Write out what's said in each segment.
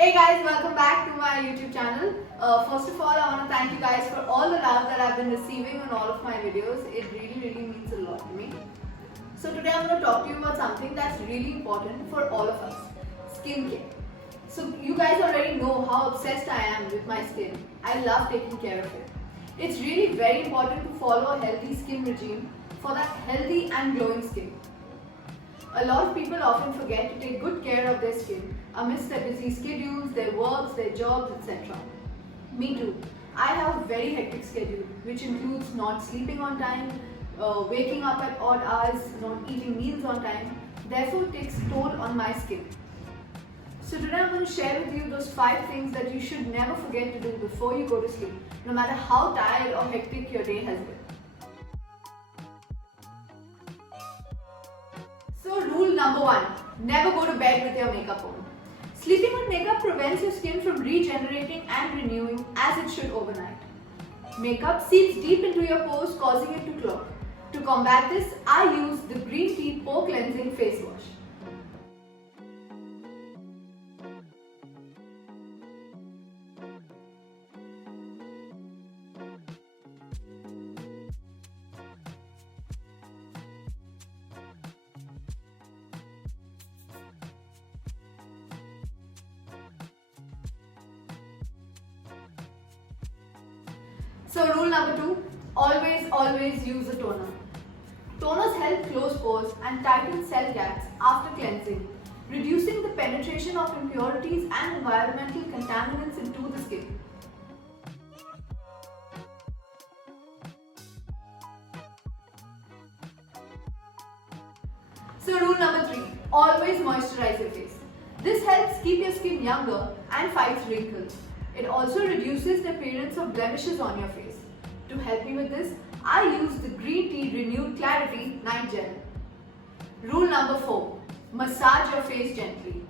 Hey guys, welcome back to my YouTube channel. First of all, I want to thank you guys for all the love that I've been receiving on all of my videos. It really means a lot to me. So today I'm going to talk to you about something that's really important for all of us, skincare. So you guys already know how obsessed I am with my skin. I love taking care of it. It's really very important to follow a healthy skin regime for that healthy and glowing skin. A lot of people often forget to take good care of their skin amidst their busy schedules, their works, their jobs, etc. Me too. I have a very hectic schedule which includes not sleeping on time, waking up at odd hours, not eating meals on time. Therefore, it takes toll on my skin. So today I'm going to share with you those 5 things that you should never forget to do before you go to sleep, no matter how tired or hectic your day has been. So rule number 1, never go to bed with your makeup on. Sleeping with makeup prevents your skin from regenerating and renewing as it should overnight. Makeup seeps deep into your pores, causing it to clog. To combat this, I use the green tea pore cleansing face wash. So rule number 2, always use a toner. Toners help close pores and tighten cell gaps after cleansing, reducing the penetration of impurities and environmental contaminants into the skin. So rule number 3, always moisturize your face. This helps keep your skin younger and fights wrinkles. It also reduces the appearance of blemishes on your face. To help me with this, I use the Green Tea Renewed Clarity Night Gel. Rule number 4, massage your face gently.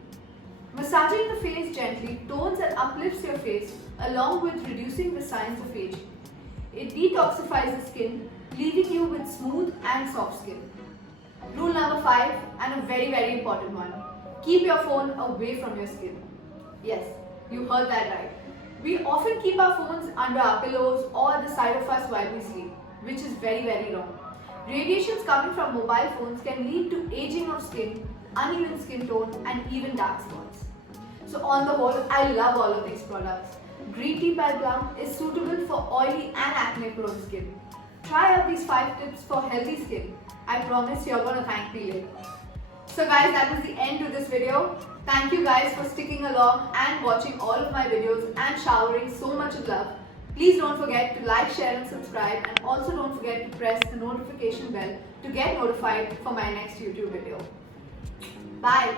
Massaging the face gently tones and uplifts your face along with reducing the signs of aging. It detoxifies the skin, leaving you with smooth and soft skin. Rule number 5, and a very important one, keep your phone away from your skin. Yes, you heard that right. We often keep our phones under our pillows or at the side of us while we sleep, which is very wrong. Radiations coming from mobile phones can lead to aging of skin, uneven skin tone and even dark spots. So on the whole, I love all of these products. Green Tea by Plum is suitable for oily and acne prone skin. Try out these 5 tips for healthy skin. I promise you're going to thank me later. So guys, that was the end to this video. Thank you guys for sticking along and watching all of my videos and showering so much of love. Please don't forget to like, share and subscribe, and also don't forget to press the notification bell to get notified for my next YouTube video. Bye.